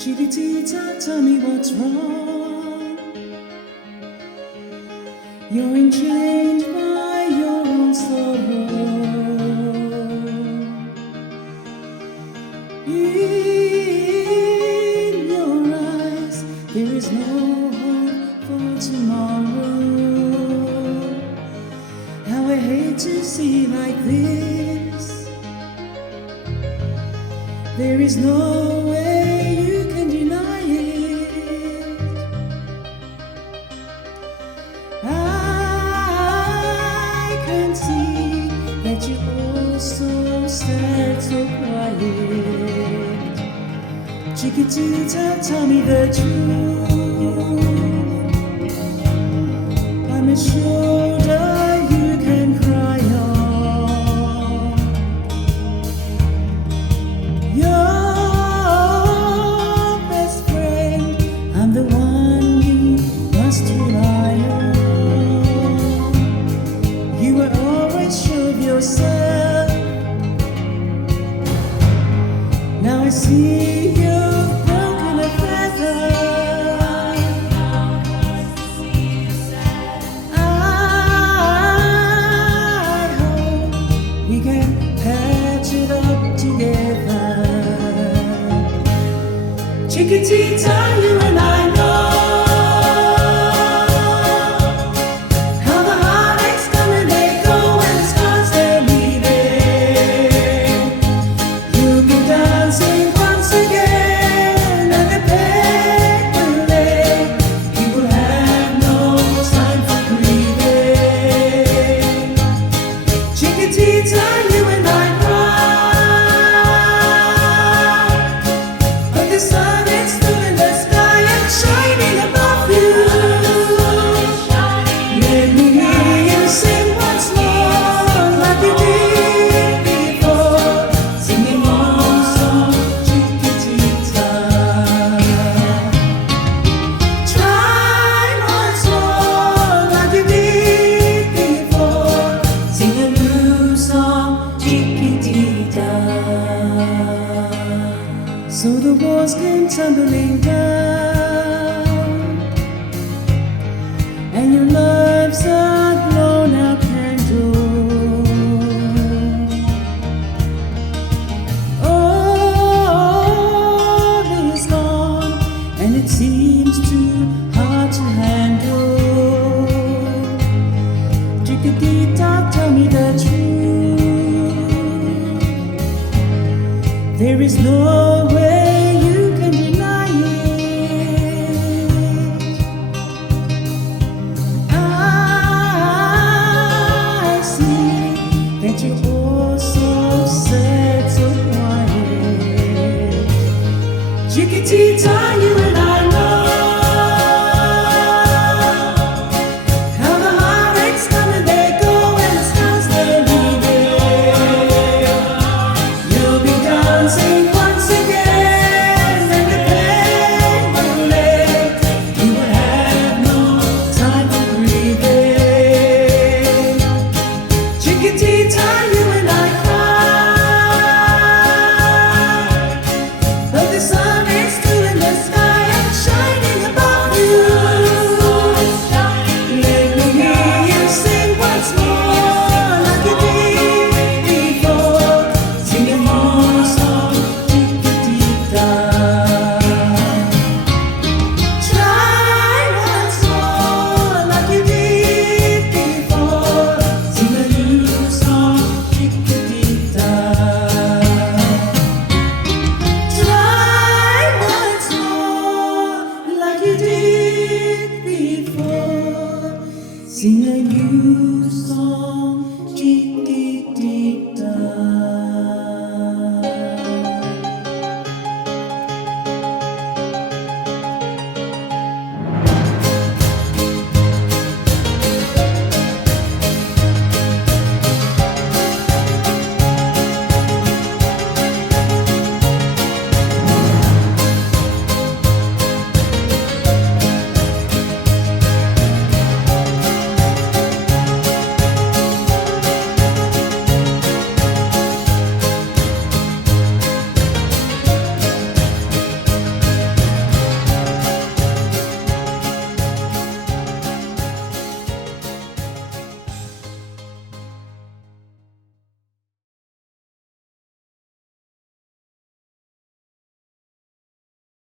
Chiquitita, tell me what's wrong. You're enchained by your own sorrow. In your eyes, there is no hope for tomorrow. How I hate to see like this. There is no way you can deny it. I can see that you're all so sad, so quiet. Chiquitita, tell me the truth. I'm a shoulder you can cry on. Your best friend, I'm the one you must rely on. You were always sure of yourself. Now I see you've broken a feather. I hope we can patch it up together. Chiquitita, you and I know how the heartaches come and they go, and the scars they're leaving. You'll be dancing once again, and the pain will lay. You will have no time for grieving. Chiquitita, you and I cry, but the sun is still in the sky and shining above you. Let me hear you sing once more, like you did before, singing your song, Chiquitita. Try once more, like you did before, sing a new song, Chiquitita. So the walls came tumbling down, and your love's a blown out candle. All is gone, and it seems too hard to handle. Chiquitita, tell me the truth. There is no way you can deny it. I see that you're all so sad, so quiet. Chiquitita, you and I